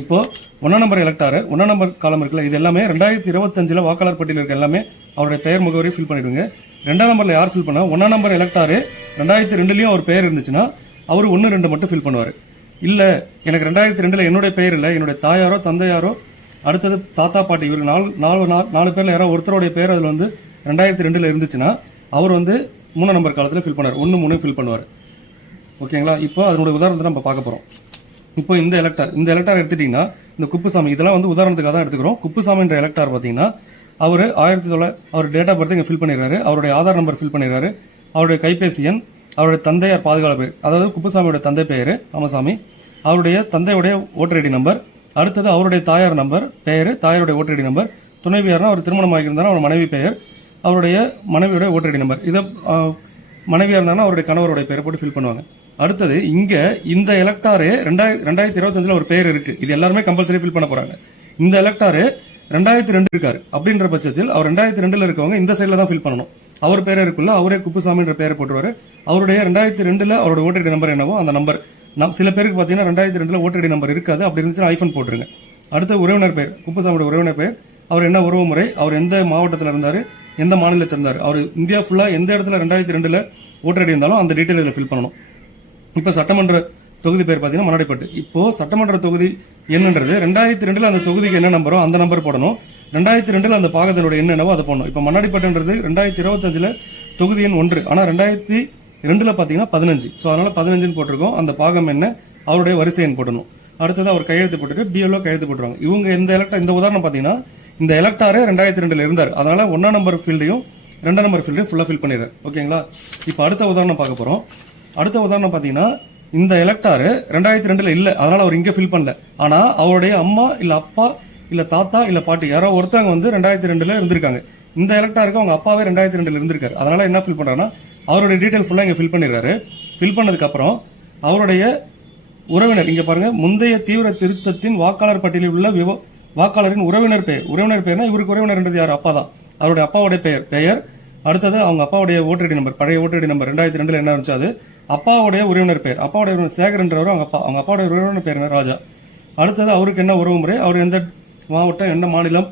இப்போ ஒன்றாம் நம்பர் எலக்டாரு ஒன்னா நம்பர் காலம் இருக்குல்ல இது எல்லாமே ரெண்டாயிரத்தி இருபத்தஞ்சில் வாக்காளர் பட்டியல் இருக்க எல்லாமே அவருடைய பெயர் முகவரி ஃபில் பண்ணிடுங்க ரெண்டாம் நம்பரில் யார் ஃபில் பண்ணால் ஒன்றாம் நம்பர் எலக்டாரு ரெண்டாயிரத்தி ரெண்டுலேயும் அவர் பெயர் இருந்துச்சுன்னா அவர் ஒன்று ரெண்டு மட்டும் ஃபில் பண்ணுவார் இல்லை எனக்கு ரெண்டாயிரத்தி ரெண்டில் என்னுடைய பெயர் இல்லை என்னுடைய தாயாரோ தந்தையாரோ அடுத்தது தாத்தா பாட்டி இவர் நாலு நாலு நாலு பேரில் யாரோ ஒருத்தருடைய பெயர் அதில் வந்து ரெண்டாயிரத்தி ரெண்டில் இருந்துச்சுன்னா அவர் வந்து மூணு நம்பர் காலத்தில் ஃபில் பண்ணுவார் ஒன்று மூணு ஃபில் பண்ணுவார் ஓகேங்களா இப்போ அதனுடைய உதாரணத்தை நம்ம பார்க்க போகிறோம் இப்போ இந்த எலக்டார் இந்த எலக்டார் எடுத்துட்டீங்கன்னா இந்த குப்புசாமி இதெல்லாம் வந்து உதாரணத்துக்காக தான் எடுத்துக்கிறோம் குப்புசாமி என்ற எலக்டார் பார்த்தீங்கன்னா அவர் ஆயிரத்தி தொள்ளாயிரம் அவர் டேட் ஆஃப் பர்த் இங்கே ஃபில் பண்ணிடுறாரு அவருடைய ஆதார் நம்பர் ஃபில் பண்ணிடுறாரு அவருடைய கைபேசி எண் அவருடைய தந்தையார் பாதுகாப்பு பேர் அதாவது குப்புசாமியோட தந்தை பெயர் ராமசாமி அவருடைய தந்தையுடைய ஓட்டர் ஐடி நம்பர் அடுத்தது அவருடைய தாயார் நம்பர் பெயர் தாயாருடைய ஓட்டர் ஐடி நம்பர் துணைவியார்னா அவர் திருமணம் ஆகியிருந்தாலும் அவர் மனைவி பெயர் அவருடைய மனைவியுடைய ஓட்டர் ஐடி நம்பர் இதை மனைவியாக இருந்தாங்கன்னா அவருடைய கணவருடைய பெயரை போட்டு ஃபில் பண்ணுவாங்க அடுத்தது இங்க இந்த எலக்டாரு ரெண்டாயிரத்தி ரெண்டாயிரத்தி இருபத்தஞ்சுல ஒரு பேர் இருக்கு இது எல்லாருமே கம்பல்சரி ஃபில் பண்ண போறாங்க இந்த எலக்டாரு ரெண்டாயிரத்தி ரெண்டு இருக்காரு அப்படின்ற பட்சத்தில் அவர் ரெண்டாயிரத்தி ரெண்டுல இருக்கவங்க இந்த சைடில் தான் ஃபில் பண்ணணும் அவர் பேர் இருக்குல்ல அவரே குப்புசாமின்ற பேரை போட்டுருவாரு அவருடைய ரெண்டாயிரத்தி ரெண்டுல அவரோட ஓட்டடி நம்பர் என்னவோ அந்த நம்பர் நம் சில பேருக்கு பார்த்தீங்கன்னா ரெண்டாயிரத்தி ரெண்டுல ஓட்டடி நம்பர் இருக்காது அப்படி இருந்துச்சுன்னா ஐஃபோன் போட்டுருங்க அடுத்த உறவினர் பேர் குப்புசாமியோட உறவினர் பேர் அவர் என்ன உறவு முறை அவர் எந்த மாவட்டத்தில் இருந்தார் எந்த மாநிலத்தில் இருந்தார் அவர் இந்தியா ஃபுல்லாக எந்த இடத்துல ரெண்டாயிரத்தி ரெண்டில் ஓட்டடி இருந்தாலும் அந்த டீட்டெயில் இதில் ஃபில் பண்ணணும் இப்போ சட்டமன்ற தொகுதி பேர் பார்த்தீங்கன்னா மன்னாடிப்பட்டு இப்போ சட்டமன்ற தொகுதி என்னன்றது ரெண்டாயிரத்தி ரெண்டில் அந்த தொகுதிக்கு என்ன நம்பரோ அந்த நம்பர் போடணும் ரெண்டாயிரத்தி ரெண்டில் அந்த பாகத்தினுடைய என்னென்னவோ அதை போடணும் இப்போ மன்னாடிப்பட்டுன்றது ரெண்டாயிரத்தி இருபத்தஞ்சில் தொகுதி எண் ஒன்று ஆனால் ரெண்டாயிரத்தி ரெண்டில் பார்த்தீங்கன்னா பதினஞ்சு ஸோ அதனால் பதினஞ்சுன்னு போட்டிருக்கோம் அந்த பாகம் என்ன அவருடைய வரிசை எண் போடணும் அடுத்தது அவர் கையெழுத்து போட்டுட்டு பிஎல்ஓ கையெழுத்து போட்டுருவாங்க இவங்க இந்த எலக்டா இந்த உதாரணம் பார்த்தீங்கன்னா இந்த எலக்டாரே ரெண்டாயிரத்தி ரெண்டில் இருந்தார் அதனால் ஒன்றாம் நம்பர் ஃபீல்டையும் ரெண்டாம் நம்பர் ஃபீல்டையும் ஃபுல்லாக ஃபில் பண்ணிடுறாரு ஓகேங்களா இப்போ அடுத்த உதாரணம் பார்க்க போகிறோம் அடுத்த உதாரணம் பார்த்தீங்கன்னா இந்த எலக்டாரு ரெண்டாயிரத்தி ரெண்டில் இல்லை அதனால் அவர் இங்கே ஃபில் பண்ணல ஆனால் அவருடைய அம்மா இல்லை அப்பா இல்லை தாத்தா இல்லை பாட்டி யாரோ ஒருத்தவங்க வந்து ரெண்டாயிரத்தி ரெண்டில் இருந்திருக்காங்க இந்த எலக்டாருக்கு அவங்க அப்பாவே ரெண்டாயிரத்தி ரெண்டில் இருந்திருக்காரு அதனால் என்ன ஃபில் பண்ணுறாங்கன்னா அவருடைய டீட்டெயில் ஃபுல்லாக இங்கே ஃபில் பண்ணிடுறாரு ஃபில் பண்ணதுக்கப்புறம் அவருடைய உறவினர் இங்கே பாருங்கள் முந்தைய தீவிர திருத்தத்தின் வாக்காளர் பட்டியலில் உள்ள விவ வாக்காளரின் உறவினர் பெயர் உறவினர் பெயர்னா இவருக்கு உறவினர்ன்றது யார் அப்பா தான் அவருடைய அப்பாவுடைய பெயர் பெயர் அடுத்தது அவங்க அப்பாவுடைய ஓட்டடி நம்பர் பழைய ஓட்டடி நம்பர் ரெண்டாயிரத்தி ரெண்டுல என்ன இருந்துச்சு அது அப்பாவுடைய உறவினர் பேர் அப்பாவுடைய உறவினர் சேகர்ன்றவர் அவங்க அப்பா அவங்க அப்பாவுடைய உறவினர் பேர் ராஜா அடுத்தது அவருக்கு என்ன உறவு முறை அவர் எந்த மாவட்டம் என்ன மாநிலம்